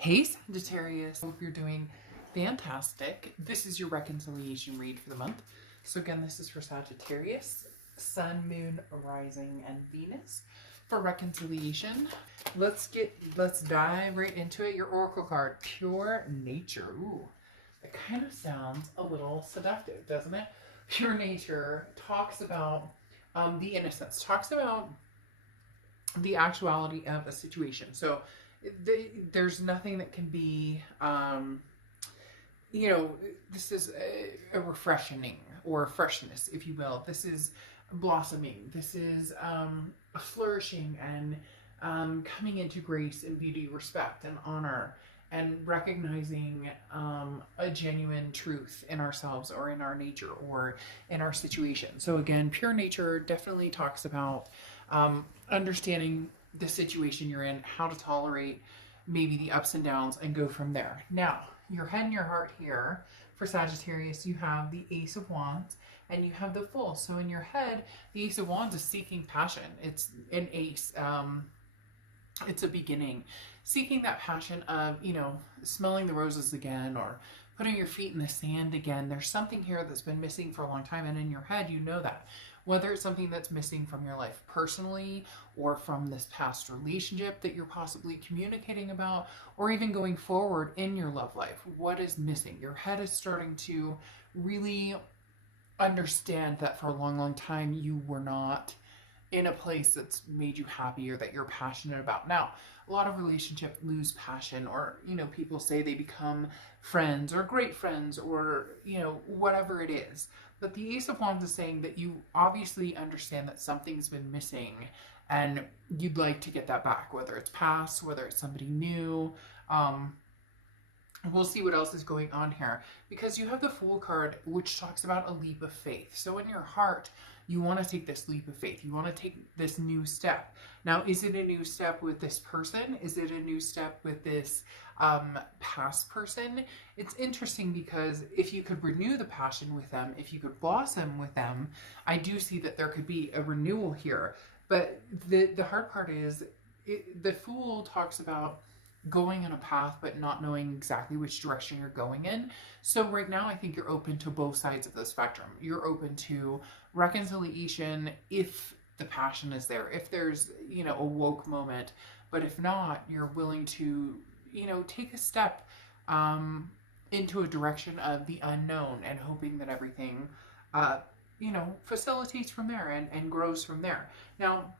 Hey Sagittarius, hope you're doing fantastic. This is your reconciliation read for the month. So again, this is for Sagittarius, Sun, Moon, Rising, and Venus for reconciliation. Let's dive right into it. Your Oracle card, Pure Nature. Ooh, it kind of sounds a little seductive, doesn't it? Pure Nature talks about the innocence, talks about the actuality of a situation. So there's nothing that can be, this is a refreshing or freshness, if you will. This is blossoming. This is flourishing and coming into grace and beauty, respect and honor, and recognizing a genuine truth in ourselves or in our nature or in our situation. So again, pure nature definitely talks about understanding the situation you're in, how to tolerate maybe the ups and downs, and go from there. Now, your head and your heart here for Sagittarius, you have the Ace of Wands and you have the Fool. So in your head, the Ace of Wands is seeking passion. It's an ace. It's a beginning. Seeking that passion of, smelling the roses again or putting your feet in the sand again. There's something here that's been missing for a long time, and in your head, you know that. Whether it's something that's missing from your life personally or from this past relationship that you're possibly communicating about, or even going forward in your love life, what is missing? Your head is starting to really understand that for a long, long time you were not in a place that's made you happy or that you're passionate about. Now, a lot of relationships lose passion, or, people say they become friends or great friends or, whatever it is. But the Ace of Wands is saying that you obviously understand that something's been missing and you'd like to get that back, whether it's past, whether it's somebody new. We'll see what else is going on here, because you have the Fool card, which talks about a leap of faith. So in your heart, you want to take this leap of faith. You want to take this new step. Now, is it a new step with this person? Is it a new step with this past person? It's interesting because if you could renew the passion with them, if you could blossom with them, I do see that there could be a renewal here. But the hard part is the Fool talks about going in a path but not knowing exactly which direction you're going in. So right now I think you're open to both sides of the spectrum. You're open to reconciliation if the passion is there, if there's, a woke moment. But if not, you're willing to, take a step into a direction of the unknown and hoping that everything, facilitates from there and grows from there. Now,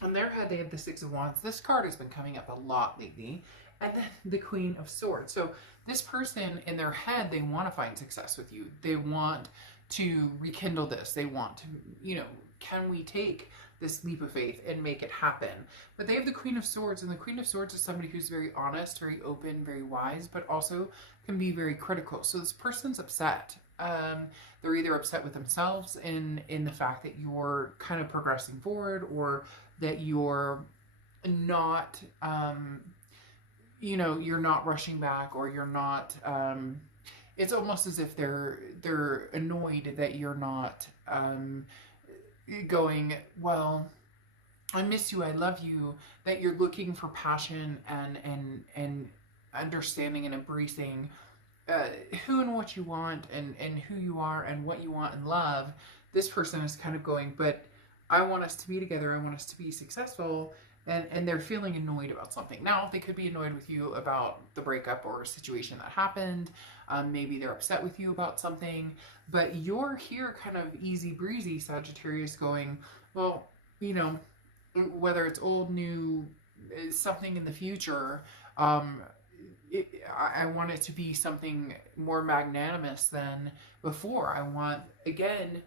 on their head, they have the Six of Wands. This card has been coming up a lot lately. And then the Queen of Swords. So this person, in their head, they want to find success with you. They want to rekindle this. They want to, can we take this leap of faith and make it happen? But they have the Queen of Swords, and the Queen of Swords is somebody who's very honest, very open, very wise, but also can be very critical. So this person's upset. They're either upset with themselves in the fact that you're kind of progressing forward, or that you're not, you're not rushing back, or you're not, it's almost as if they're annoyed that you're not going, well, I miss you, I love you, that you're looking for passion and understanding and embracing who and what you want, and who you are and what you want in love. This person is kind of going, but I want us to be together, I want us to be successful, and they're feeling annoyed about something. Now, they could be annoyed with you about the breakup or a situation that happened. Maybe they're upset with you about something, but you're here kind of easy breezy, Sagittarius, going, well, whether it's old, new, something in the future, I want it to be something more magnanimous than before. I want, again,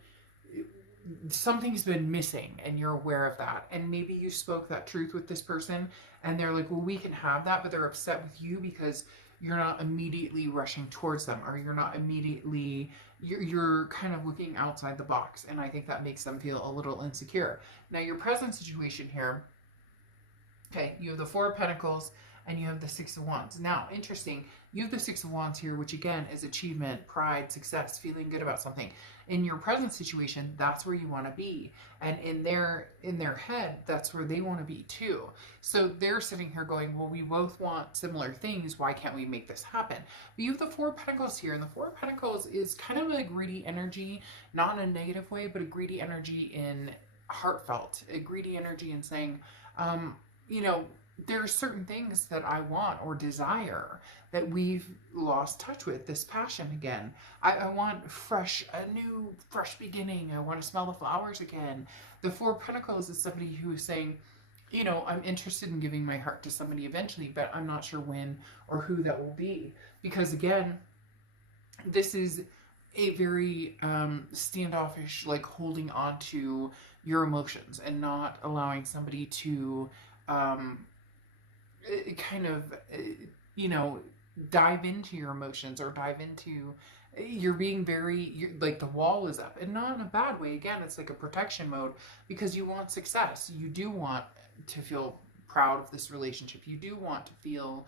something's been missing and you're aware of that, and maybe you spoke that truth with this person and they're like, well, we can have that, but they're upset with you because you're not immediately rushing towards them, or you're not immediately, you're kind of looking outside the box, and I think that makes them feel a little insecure. Now, your present situation here, okay, you have the Four of Pentacles and you have the Six of Wands. Now, interesting, you have the Six of Wands here, which again is achievement, pride, success, feeling good about something. In your present situation, that's where you want to be. And in their head, that's where they want to be too. So they're sitting here going, well, we both want similar things. Why can't we make this happen? But you have the Four of Pentacles here, and the Four of Pentacles is kind of a greedy energy, not in a negative way, but a greedy energy in heartfelt, a greedy energy in saying, you know, there are certain things that I want or desire that we've lost touch with, this passion again. I want a new fresh beginning. I want to smell the flowers again. The Four of Pentacles is somebody who is saying, you know, I'm interested in giving my heart to somebody eventually, but I'm not sure when or who that will be. Because again, this is a very standoffish, like holding on to your emotions and not allowing somebody to kind of, you know, dive into your emotions or dive into, you're being very, like the wall is up, and not in a bad way. Again, it's like a protection mode because you want success. You do want to feel proud of this relationship. You do want to feel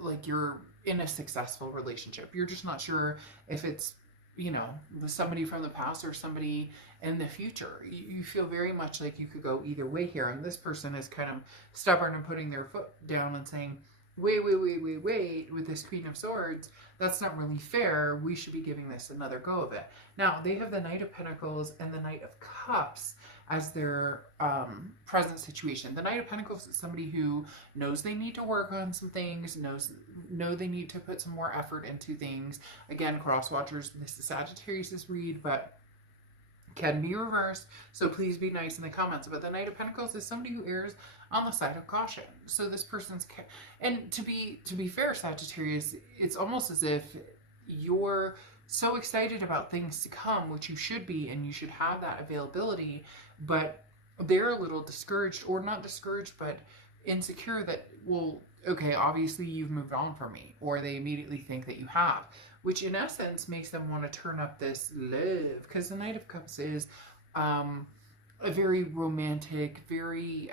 like you're in a successful relationship. You're just not sure if it's, you know, somebody from the past or somebody in the future. You feel very much like you could go either way here. And this person is kind of stubborn and putting their foot down and saying, wait, with this Queen of Swords, that's not really fair. We should be giving this another go of it. Now, they have the Knight of Pentacles and the Knight of Cups as their present situation. The Knight of Pentacles is somebody who knows they need to work on some things, know they need to put some more effort into things. Again, cross watchers, this is Sagittarius' read, but can be reversed, so please be nice in the comments. But the Knight of Pentacles is somebody who errs on the side of caution. So this person's, and to be fair, Sagittarius, it's almost as if you're so excited about things to come, which you should be, and you should have that availability, but they're a little discouraged, or not discouraged, but insecure that, well, okay, obviously you've moved on from me, or they immediately think that you have, which in essence makes them want to turn up this love, because the Knight of Cups is a very romantic, very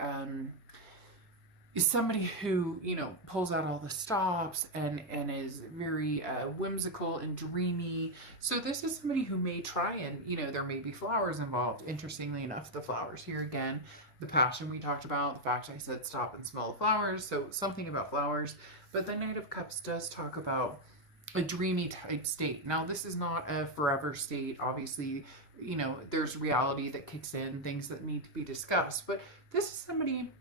is somebody who, you know, pulls out all the stops and is very whimsical and dreamy. So this is somebody who may try and, you know, there may be flowers involved. Interestingly enough, the flowers here again, the passion we talked about, the fact I said stop and smell the flowers, so something about flowers. But the Knight of Cups does talk about a dreamy type state. Now, this is not a forever state. Obviously, you know, there's reality that kicks in, things that need to be discussed. But this is somebody,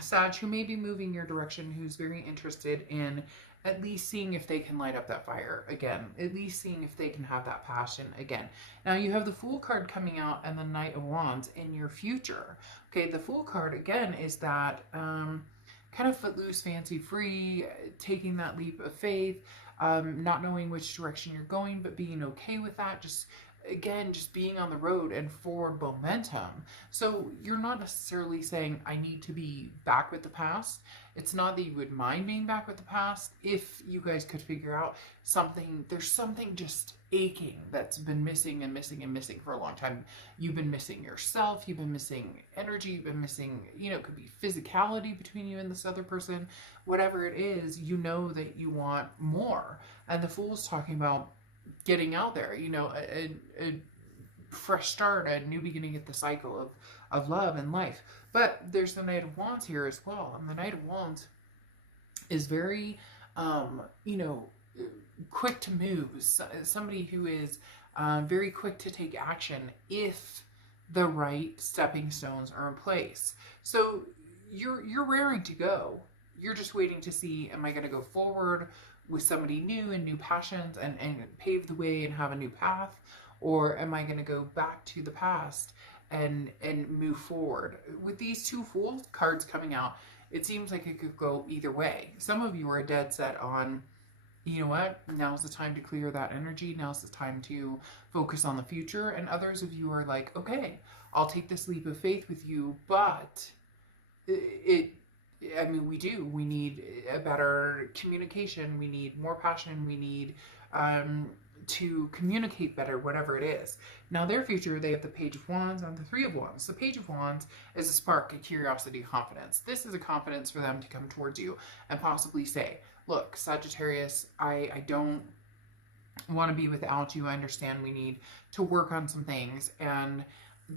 Sag, who may be moving your direction, who's very interested in at least seeing if they can light up that fire again, at least seeing if they can have that passion again. Now, you have the Fool card coming out and the Knight of Wands in your future. Okay, the Fool card, again, is that kind of footloose, fancy-free, taking that leap of faith, not knowing which direction you're going, but being okay with that, just being on the road and forward momentum. So you're not necessarily saying, I need to be back with the past. It's not that you would mind being back with the past if you guys could figure out something, there's something just aching that's been missing and missing and missing for a long time. You've been missing yourself, you've been missing energy, you've been missing, you know, it could be physicality between you and this other person. Whatever it is, you know that you want more. And the Fool's talking about getting out there, you know, a fresh start, a new beginning at the cycle of love and life. But there's the Knight of Wands here as well. And the Knight of Wands is very, you know, quick to move. Somebody who is very quick to take action if the right stepping stones are in place. So you're raring to go. You're just waiting to see, am I going to go forward with somebody new and new passions and pave the way and have a new path? Or am I going to go back to the past and move forward? With these two Fool cards coming out, it seems like it could go either way. Some of you are dead set on, you know what, now's the time to clear that energy. Now's the time to focus on the future. And others of you are like, okay, I'll take this leap of faith with you, but I mean, we need a better communication. We need more passion. We need to communicate better, whatever it is. Now their future, they have the Page of Wands and the Three of Wands. The Page of Wands is a spark, a curiosity, confidence. This is a confidence for them to come towards you and possibly say, look, Sagittarius, I don't want to be without you. I understand we need to work on some things. And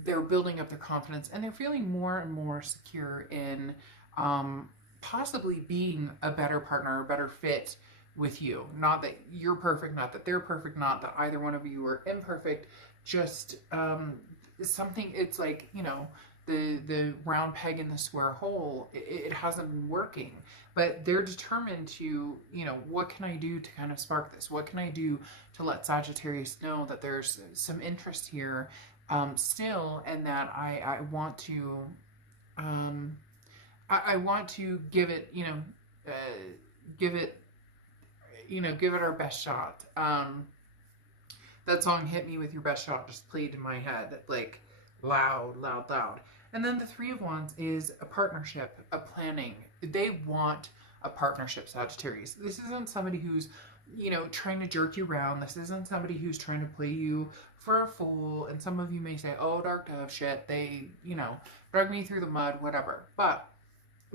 they're building up their confidence and they're feeling more and more secure in possibly being a better partner, a better fit with you. Not that you're perfect, not that they're perfect, not that either one of you are imperfect, just something, it's like, you know, the round peg in the square hole, it hasn't been working, but they're determined to, you know, what can I do to kind of spark this? What can I do to let Sagittarius know that there's some interest here still, and that I want to, I want to give it, you know, give it our best shot. That song Hit Me With Your Best Shot just played in my head, like loud. And then the Three of Wands is a partnership, a planning. They want a partnership, Sagittarius. This isn't somebody who's, you know, trying to jerk you around. This isn't somebody who's trying to play you for a fool. And some of you may say, oh, Dark Dove, shit, they, you know, drug me through the mud, whatever. But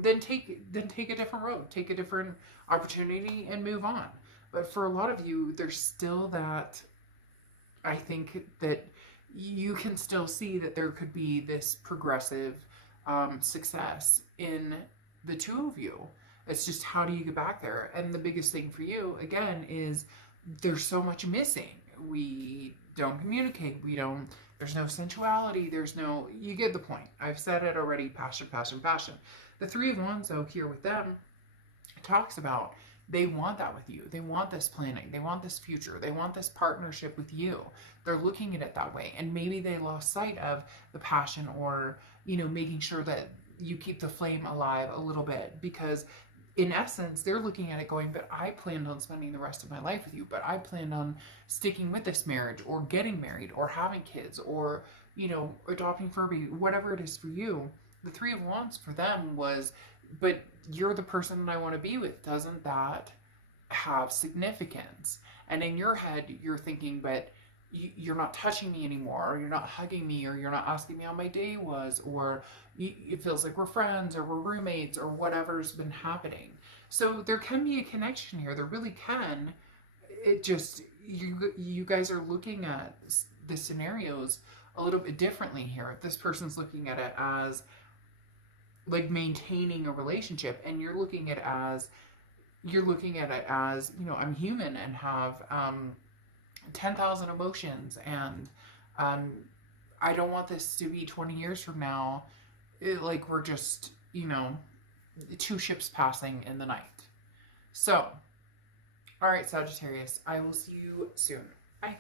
then take a different road, take a different opportunity and move on. But for a lot of you, there's still that, I think that you can still see that there could be this progressive success in the two of you. It's just, how do you get back there? And the biggest thing for you, again, is there's so much missing. We don't communicate. There's no sensuality. There's no, you get the point. I've said it already, passion. The Three of Wands, though, here with them, talks about they want that with you. They want this planning. They want this future. They want this partnership with you. They're looking at it that way. And maybe they lost sight of the passion, or, you know, making sure that you keep the flame alive a little bit, because in essence, they're looking at it going, but I planned on spending the rest of my life with you, but I planned on sticking with this marriage, or getting married, or having kids, or, you know, adopting Furby, whatever it is for you. The Three of Wands for them was, but you're the person that I want to be with. Doesn't that have significance? And in your head, you're thinking, but you're not touching me anymore, or you're not hugging me, or you're not asking me how my day was, or it feels like we're friends, or we're roommates, or whatever's been happening. So there can be a connection here. There really can. It just, you guys are looking at the scenarios a little bit differently here. This person's looking at it as like maintaining a relationship, and you're looking at it as, you know, I'm human and have 10,000 emotions, and I don't want this to be 20 years from now, like we're just, you know, two ships passing in the night. So, all right, Sagittarius, I will see you soon. Bye.